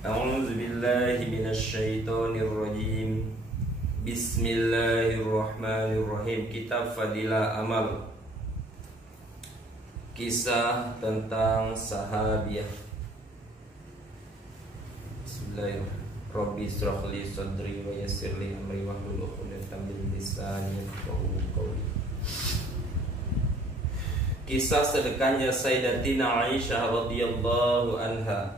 A'udzu billahi minasyaitonir rajim. Bismillahirrahmanirrahim. Kitab Fadilah Amal. Kisah tentang sahabiah. Bismillahirrahmanirrahim. Rabbi israh li sadri wa yassir li amri wahlul 'uqdatam min lisani yafqahu qawli. Kisah sedekahnya Sayyidatina Aisyah radhiyallahu anha.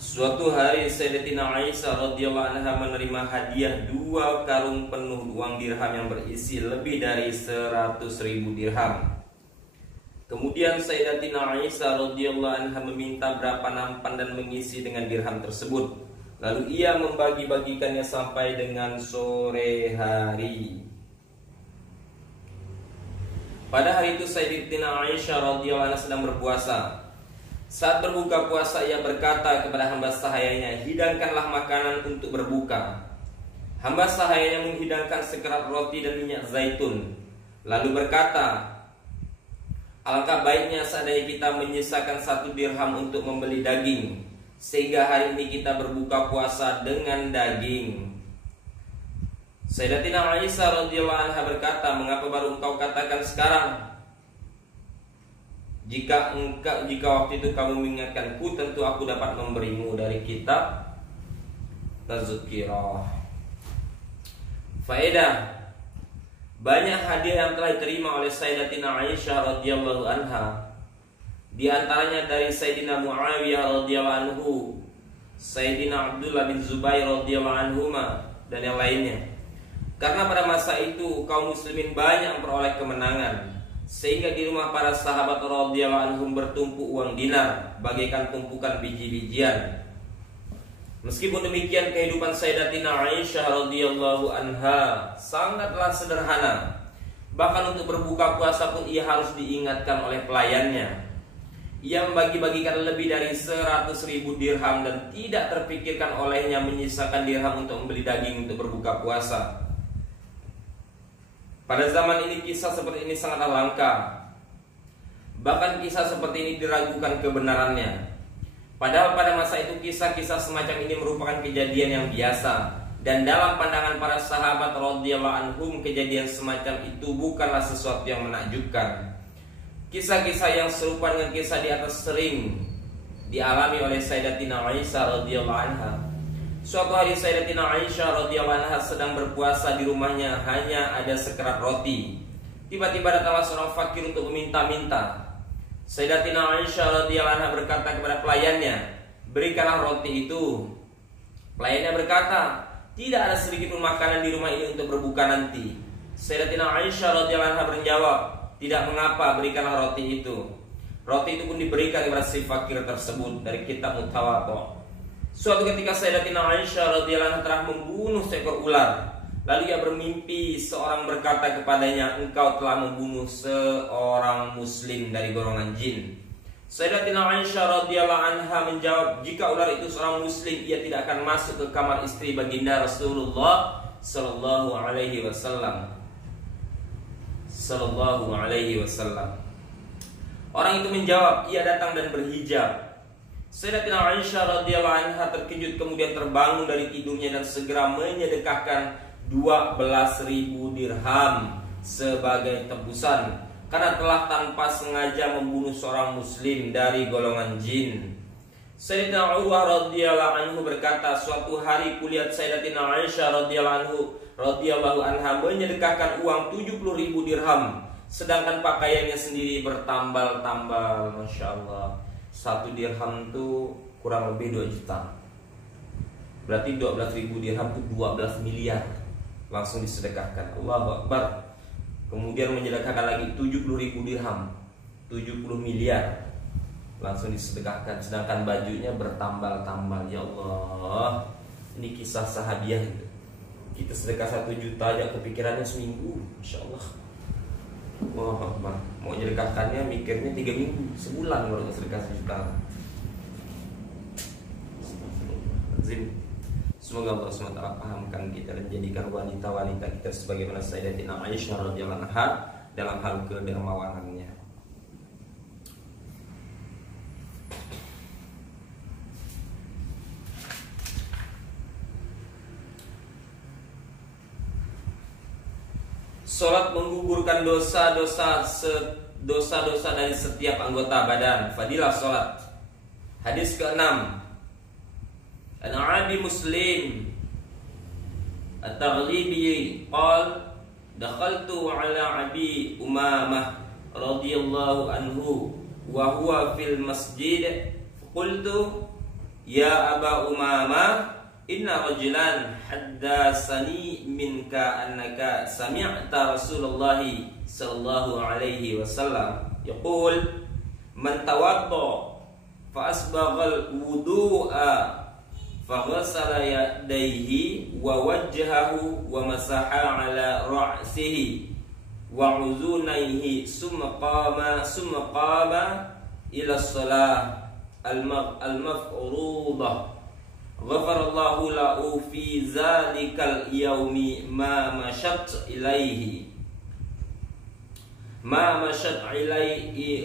Suatu hari Sayyidatina Aisyah radhiyallahu anha menerima hadiah 2 karung penuh uang dirham yang berisi lebih dari 100.000 dirham. Kemudian Sayyidatina Aisyah radhiyallahu anha meminta berapa nampan dan mengisi dengan dirham tersebut. Lalu ia membagi-bagikannya sampai dengan sore hari. Pada hari itu Sayyidatina Aisyah radhiyallahu anha sedang berpuasa. Saat berbuka puasa ia berkata kepada hamba sahayanya, "Hidangkanlah makanan untuk berbuka." Hamba sahayanya menghidangkan sekerat roti dan minyak zaitun. Lalu berkata, "Alangkah baiknya seandainya kita menyisakan 1 dirham untuk membeli daging, sehingga hari ini kita berbuka puasa dengan daging." Sayyidatina Aisyah radhiyallahu anha berkata, "Mengapa baru engkau katakan sekarang? Jika waktu itu kamu mengingatkanku, tentu aku dapat memberimu dari kitab Tazkirah." Faedah: banyak hadiah yang telah diterima oleh Sayyidatina Aisyah radhiyallahu anha. Di antaranya dari Sayyidina Muawiyah radhiyallahu anhu, Sayyidina Abdullah bin Zubair radhiyallahu anhuma, dan yang lainnya. Karena pada masa itu kaum muslimin banyak memperoleh kemenangan, sehingga di rumah para sahabat radhiyallahu anhum bertumpuk uang dinar bagaikan tumpukan biji-bijian. Meskipun demikian, kehidupan Sayyidatina Aisyah radhiyallahu anha sangatlah sederhana. Bahkan untuk berbuka puasa pun ia harus diingatkan oleh pelayannya. Ia membagi-bagikan lebih dari 100.000 dirham dan tidak terpikirkan olehnya menyisakan dirham untuk membeli daging untuk berbuka puasa. Pada zaman ini kisah seperti ini sangatlah langka. Bahkan kisah seperti ini diragukan kebenarannya. Padahal pada masa itu kisah-kisah semacam ini merupakan kejadian yang biasa, dan dalam pandangan para sahabat radhiyallahu anhum kejadian semacam itu bukanlah sesuatu yang menakjubkan. Kisah-kisah yang serupa dengan kisah di atas sering dialami oleh Sayyidatina Aisyah radhiyallahu anha. Suatu hari Sayyidatina Aisyah radhiyallahu anha sedang berpuasa di rumahnya, hanya ada sekerat roti. Tiba-tiba datanglah seorang fakir untuk meminta-minta. Sayyidatina Aisyah radhiyallahu anha berkata kepada pelayannya, "Berikanlah roti itu." Pelayannya berkata, "Tidak ada sedikit pun makanan di rumah ini untuk berbuka nanti." Sayyidatina Aisyah radhiyallahu anha menjawab, "Tidak mengapa, berikanlah roti itu." Roti itu pun diberikan kepada si fakir tersebut dari kitab Mutawadha. Suatu ketika Sayyidatina Aisyah radhiyallahu anha telah membunuh seekor ular. Lalu ia bermimpi seorang berkata kepadanya, "Engkau telah membunuh seorang muslim dari golongan jin." Sayyidatina Aisyah radhiyallahu anha menjawab, "Jika ular itu seorang muslim, ia tidak akan masuk ke kamar istri baginda Rasulullah sallallahu alaihi wasallam. Sallallahu alaihi wasallam." Orang itu menjawab, "Ia datang dan berhijab." Sayyidatina Aisyah radhiyallahu anha terkejut, kemudian terbangun dari tidurnya dan segera menyedekahkan 12.000 dirham sebagai tebusan karena telah tanpa sengaja membunuh seorang muslim dari golongan jin. Sayyidina Urwah radhiyallahu anhu berkata, "Suatu hari kulihat Sayyidatina Aisyah radhiyallahu anha menyedekahkan uang 70.000 dirham, sedangkan pakaiannya sendiri bertambal-tambal." Masya Allah, 1 dirham itu kurang lebih 2 juta. Berarti 12.000 dirham itu 12 miliar. Langsung disedekahkan. Allahu Akbar. Kemudian menyedekahkan lagi 70.000 dirham, 70 miliar. Langsung disedekahkan. Sedangkan bajunya bertambal-tambal. Ya Allah, ini kisah sahabiah itu. Kita sedekah 1 juta aja kepikirannya seminggu. Masya Allah. Allahu Akbar. Mau menyedekahkannya mikirnya 3 minggu, sebulan baru sedekah 1 juta. Semoga Allah SWT pahamkan kita dan jadikan wanita-wanita kita sebagaimana Sayyidatina Aisyah radhiyallahu anha dalam hal kedermawanannya. Salat menggugurkan dosa-dosa dari setiap anggota badan. Fadilah salat. Hadis ke-6. An Abi Muslim At-Taghlibi qala dakhaltu ala Abi Umamah radhiyallahu anhu wa huwa fil masjid qultu ya Aba Umamah inna rajulan haddatsani minka annaka sami'ta Rasulullah sallallahu alaihi wasallam yaqul man tawadda fa asbaghal wudu'a fa ghassala yadayhi wa wajhahu wa masaha ala ra'sihi wa uzunayhi summa qama ila shalah al-mafruḍah ghafarallahu lahu fi zalikal yaumi ma mashat ilaihi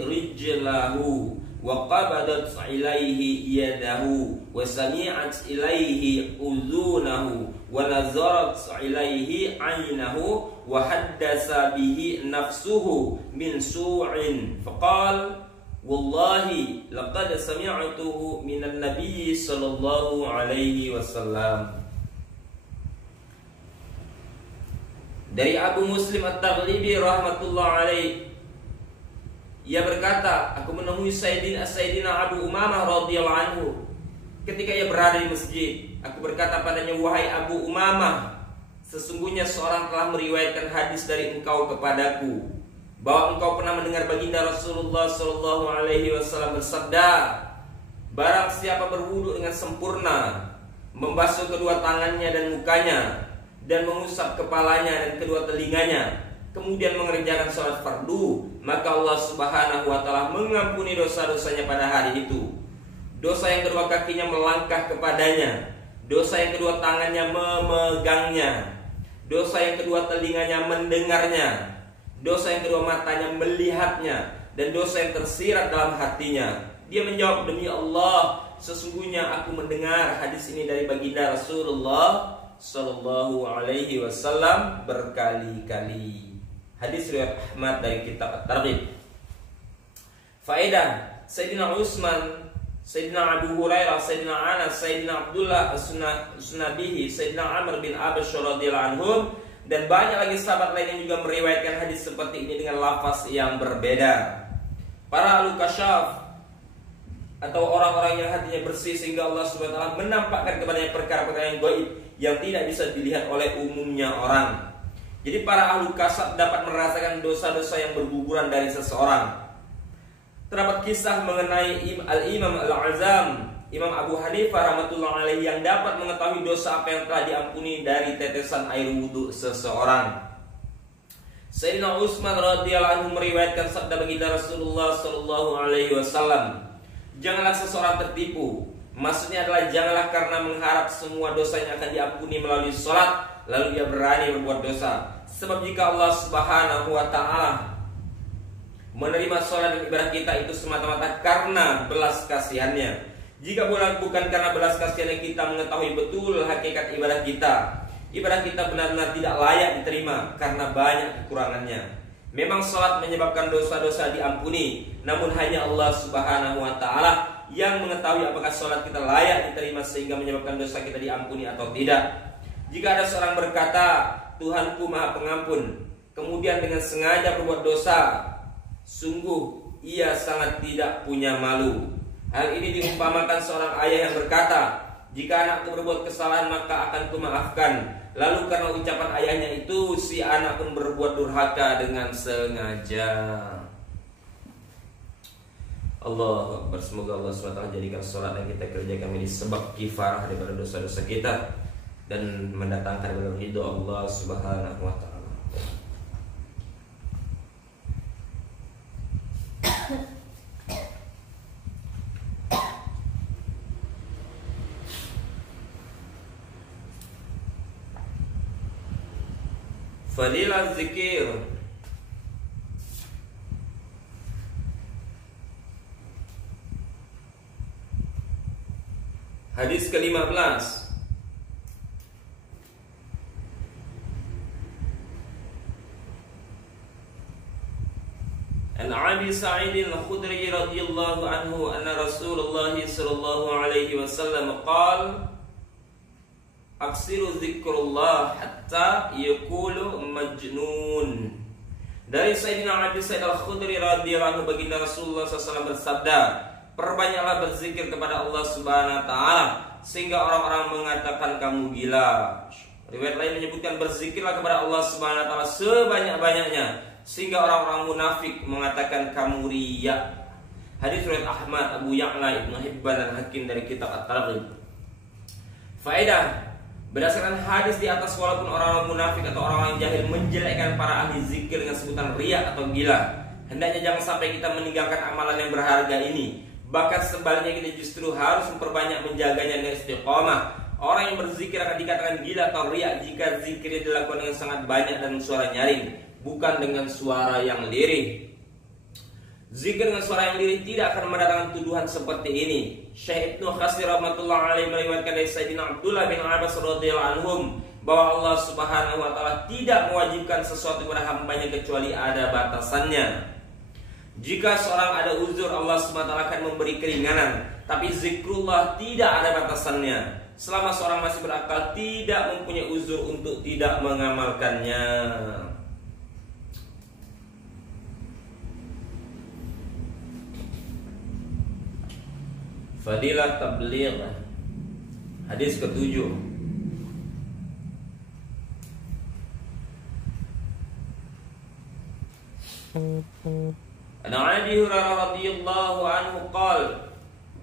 rijlahu wa qabadat ilaihi yadahu wa sami'at ilaihi uzunahu wa nazarat ilaihi aynahu wa haddasa bihi nafsuhu min su'in faqala wallahi laqad sami'tuhu minan nabiy sallallahu alaihi wasallam. Dari Abu Muslim At-Taghlibi rahmatullah alaihi, ia berkata, aku menemui Sayyidina Abu Umamah radhiyallahu anhu ketika ia berada di masjid. Aku berkata padanya, wahai Abu Umamah, sesungguhnya seorang telah meriwayatkan hadis dari engkau kepadaku bahwa engkau pernah mendengar baginda Rasulullah sallallahu alaihi wasallam bersabda, barang siapa berwudu dengan sempurna, membasuh kedua tangannya dan mukanya, dan mengusap kepalanya dan kedua telinganya, kemudian mengerjakan salat fardu, maka Allah Subhanahu wa taala mengampuni dosa-dosanya pada hari itu. Dosa yang kedua kakinya melangkah kepadanya, dosa yang kedua tangannya memegangnya, dosa yang kedua telinganya mendengarnya, dosa yang kedua matanya melihatnya, dan dosa yang tersirat dalam hatinya. Dia menjawab, demi Allah, sesungguhnya aku mendengar hadis ini dari baginda Rasulullah sallallahu alaihi wasallam berkali-kali. Hadis riwayat Ahmad dari kitab At-Targhib. Faedah, Sayyidina Utsman, Sayyidina Abu Hurairah, Sayyidina Anas, Sayyidina Abdullah As-Sunabihi, Sayyidina Amr bin Abash radhiyallahu anhum, dan banyak lagi sahabat lain yang juga meriwayatkan hadis seperti ini dengan lafaz yang berbeda. Para ahlu kasyaf atau orang-orang yang hatinya bersih sehingga Allah Subhanahu wa taala menampakkan kepadanya perkara-perkara yang gaib yang tidak bisa dilihat oleh umumnya orang. Jadi para ahlu kasyaf dapat merasakan dosa-dosa yang berguguran dari seseorang. Terdapat kisah mengenai Al-Imam Al-Azam, Imam Abu Hanifah rahmatullah alaihi, yang dapat mengetahui dosa apa yang telah diampuni dari tetesan air wudhu seseorang. Sayyidina Utsman radhiyallahu anhu meriwayatkan sabda baginda Rasulullah sallallahu alaihi wasallam, janganlah seseorang tertipu. Maksudnya adalah janganlah karena mengharap semua dosanya akan diampuni melalui sholat, lalu ia berani berbuat dosa. Sebab jika Allah Subhanahu wa taala menerima sholat dan ibadah kita itu semata-mata karena belas kasihannya. Jika bukan karena belas kasihannya kita mengetahui betul hakikat ibadah kita benar-benar tidak layak diterima karena banyak kekurangannya. Memang sholat menyebabkan dosa-dosa diampuni, namun hanya Allah Subhanahu wa taala yang mengetahui apakah sholat kita layak diterima sehingga menyebabkan dosa kita diampuni atau tidak. Jika ada seorang berkata, Tuhanku Maha Pengampun, kemudian dengan sengaja berbuat dosa, sungguh ia sangat tidak punya malu. Hal ini diumpamakan seorang ayah yang berkata, jika anakku berbuat kesalahan maka akan kumaafkan. Lalu karena ucapan ayahnya itu, si anak pun berbuat durhaka dengan sengaja. Allahu Akbar. Semoga Allah SWT jadikan sholat yang kita kerjakan menjadi sebab kifarah daripada dosa-dosa kita dan mendatangkan ridho Allah Subhanahu wa taala. Fadilah zikir. Hadis ke-15. An Abi Sa'id Al-Khudri radhiyallahu anhu anna Rasulullah sallallahu alaihi wasallam qala aksiru zikrullah hatta yaqulu majnun. Dari Sayyidina Abi Sa'id Al-Khudri radhiyallahu anhu, baginda Rasulullah SAW bersabda, perbanyaklah berzikir kepada Allah Subhanahu wa taala sehingga orang-orang mengatakan kamu gila. Riwayat lain menyebutkan berzikirlah kepada Allah Subhanahu wa taala sebanyak-banyaknya sehingga orang-orang munafik mengatakan kamu riya. Hadis riwayat Ahmad, Abu Ya'la, Ibnu Hibban dan Hakim dari kitab At-Targhib. Faedah: berdasarkan hadis di atas, walaupun orang-orang munafik atau orang-orang jahil menjelekkan para ahli zikir dengan sebutan riya atau gila, hendaknya jangan sampai kita meninggalkan amalan yang berharga ini. Bahkan sebaliknya, kita justru harus memperbanyak menjaganya dengan istiqomah. Orang yang berzikir akan dikatakan gila atau riya jika zikirnya dilakukan dengan sangat banyak dan suara nyaring, bukan dengan suara yang lirih. Zikir dengan suara yang lirih tidak akan mendatangkan tuduhan seperti ini. Syekh Ibnu Katsir rahmatullah alaihi meriwayatkan dari Sayyidina Abdullah bin Abbas radhiyallahu anhum bahwa Allah Subhanahu wa taala tidak mewajibkan sesuatu kepada hambanya kecuali ada batasannya. Jika seorang ada uzur, Allah Subhanahu wa taala akan memberi keringanan, tapi zikrullah tidak ada batasannya. Selama seorang masih berakal, tidak mempunyai uzur untuk tidak mengamalkannya. Fadilah tabligh. Hadis ke-7. An Abi Hurairah radhiyallahu anhu qala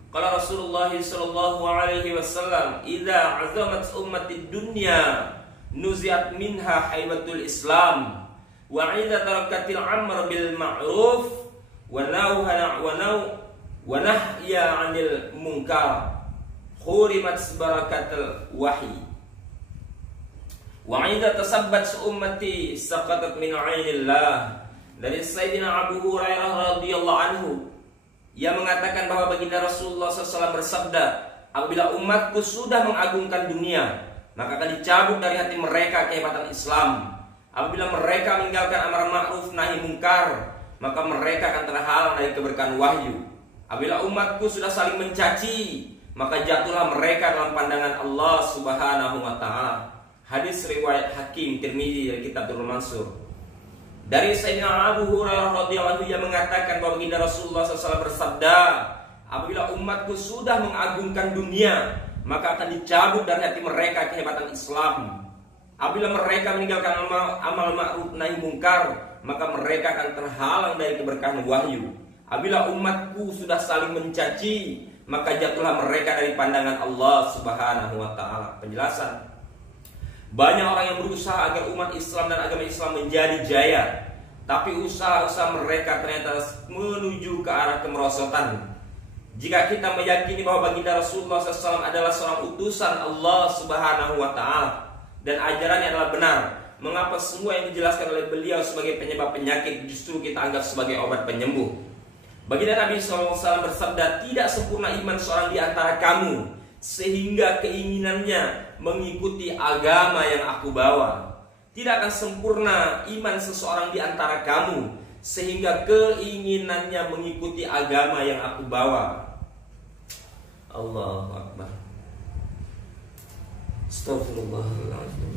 qala Rasulullah sallallahu alaihi wasallam idza azamat ummatid dunya nuziat minha haibatul Islam wa idza tarakatil amr bil ma'ruf wa nahya 'anil munkar khurimat barakatul wahyi wa idza tasabbat ummati saqatat min 'ainillah. Dari Sayyidina Abu Hurairah radhiyallahu anhu, ia mengatakan bahwa baginda Rasulullah SAW bersabda, apabila umatku sudah mengagungkan dunia, maka akan dicabut dari hati mereka kehebatan Islam. Apabila mereka meninggalkan amar ma'ruf nahi mungkar, maka mereka akan terhalang dari keberkahan wahyu. Apabila umatku sudah saling mencaci, maka jatuhlah mereka dalam pandangan Allah Subhanahu wa taala. Hadis riwayat Hakim, Tirmizi dari kitab Durrul Mansur. Dari Sayyidina Abu Hurairah radhiyallahu anhu, ia mengatakan bahwa baginda Rasulullah SAW bersabda, apabila umatku sudah mengagungkan dunia, maka akan dicabut dari hati mereka kehebatan Islam. Apabila mereka meninggalkan amal ma'ruf nahi mungkar, maka mereka akan terhalang dari keberkahan wahyu. Apabila umatku sudah saling mencaci, maka jatuhlah mereka dari pandangan Allah Subhanahu wa taala. Penjelasan: banyak orang yang berusaha agar umat Islam dan agama Islam menjadi jaya, tapi usaha-usaha mereka ternyata menuju ke arah kemerosotan. Jika kita meyakini bahwa baginda Rasulullah SAW adalah seorang utusan Allah Subhanahu wa taala dan ajarannya adalah benar, mengapa semua yang dijelaskan oleh beliau sebagai penyebab penyakit justru kita anggap sebagai obat penyembuh? Baginda Nabi SAW bersabda, tidak sempurna iman seorang di antara kamu sehingga keinginannya mengikuti agama yang aku bawa. Tidak akan sempurna iman seseorang di antara kamu sehingga keinginannya mengikuti agama yang aku bawa. Allahu Akbar. Astaghfirullahaladzim.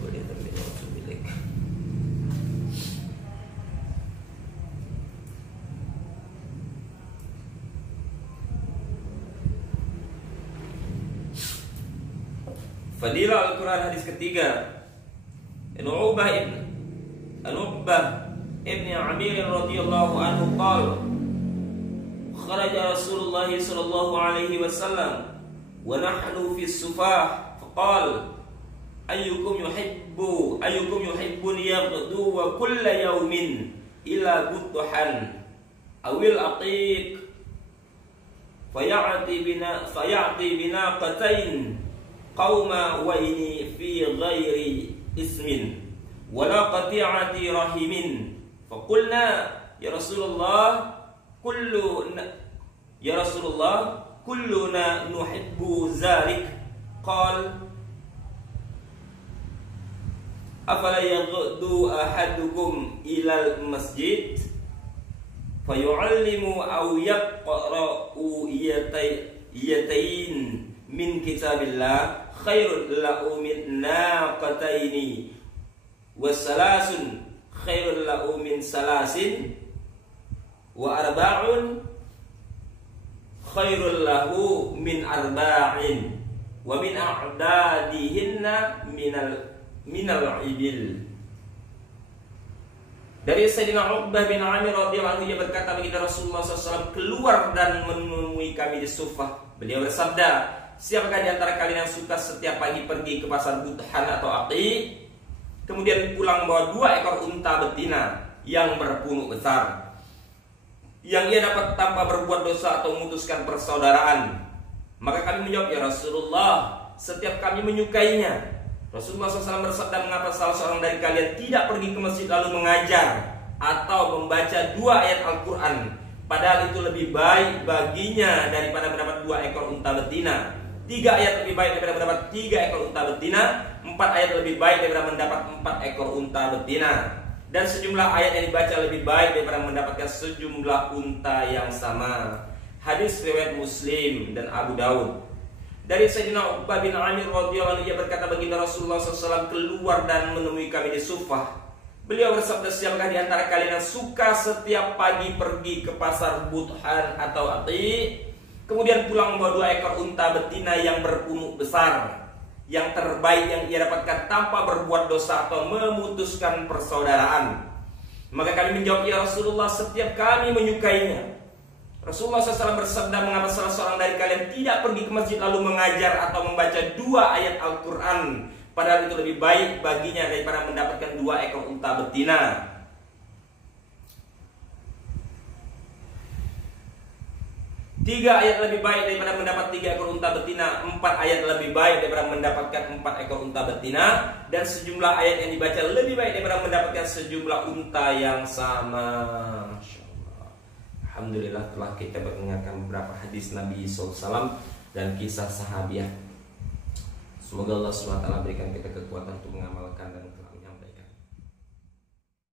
Fadilah Al-Quran hadis ketiga. An-Uqbah ibn Amir radhiyallahu anhu qala kharaja Rasulullah sallallahu alaihi wasallam wa nahnu fi sufah faqala ayyukum yuhibbun yaghdu wa kulla yawmin ila butuhan awil aqiq fayati bina qatain qauma wa ini fi ghairi ismin wala qati'ati rahimin faqulna ya Rasulullah kulluna nuhibbu zalik qal afala yaghdu ahadukum ilal masjid fayu'allimu aw yaqra'u iyatain min kitabillah khairul lahu min naqataini wasalasun khairul lahu min salasin wa arba'un khairul lahu min arba'in wa min a'dadihinna minal ibil. Dari Sayyidina Uqbah bin Amir radhiyallahu anhu, ia berkata, begitu Rasulullah SAW keluar dan menemui kami di Sufah, beliau bersabda, siapakah di antara kalian yang suka setiap pagi pergi ke pasar Buthan atau Aqi, kemudian pulang bawa 2 ekor unta betina yang berpunuk besar, yang ia dapat tanpa berbuat dosa atau memutuskan persaudaraan? Maka kami menjawab, ya Rasulullah, setiap kami menyukainya. Rasulullah SAW bersabda, mengapa salah seorang dari kalian tidak pergi ke masjid lalu mengajar atau membaca 2 ayat Al-Quran, padahal itu lebih baik baginya daripada mendapat 2 ekor unta betina, 3 ayat lebih baik daripada mendapat 3 ekor unta betina, 4 ayat lebih baik daripada mendapat 4 ekor unta betina, dan sejumlah ayat yang dibaca lebih baik daripada mendapatkan sejumlah unta yang sama. Hadis riwayat Muslim dan Abu Daud. Dari Sayyidina Uqbah bin Amir radhiyallahu anhu, ia berkata, baginda Rasulullah SAW keluar dan menemui kami di Sufah. Beliau bersabda, siapakah di antara kalian yang suka setiap pagi pergi ke pasar Buthan atau Aqi, kemudian pulang membawa 2 ekor unta betina yang berpunuk besar, yang terbaik yang ia dapatkan tanpa berbuat dosa atau memutuskan persaudaraan? Maka kami menjawab, ya Rasulullah, setiap kami menyukainya. Rasulullah SAW bersabda, mengapa salah seorang dari kalian tidak pergi ke masjid lalu mengajar atau membaca 2 ayat Al-Quran, padahal itu lebih baik baginya daripada mendapatkan 2 ekor unta betina. Tiga ayat lebih baik daripada mendapat 3 ekor unta betina, 4 ayat lebih baik daripada mendapatkan 4 ekor unta betina, dan sejumlah ayat yang dibaca lebih baik daripada mendapatkan sejumlah unta yang sama. Alhamdulillah telah kita mendengarkan beberapa hadis Nabi SAW dan kisah sahabiah. Semoga Allah SWT berikan kita kekuatan untuk mengamalkan dan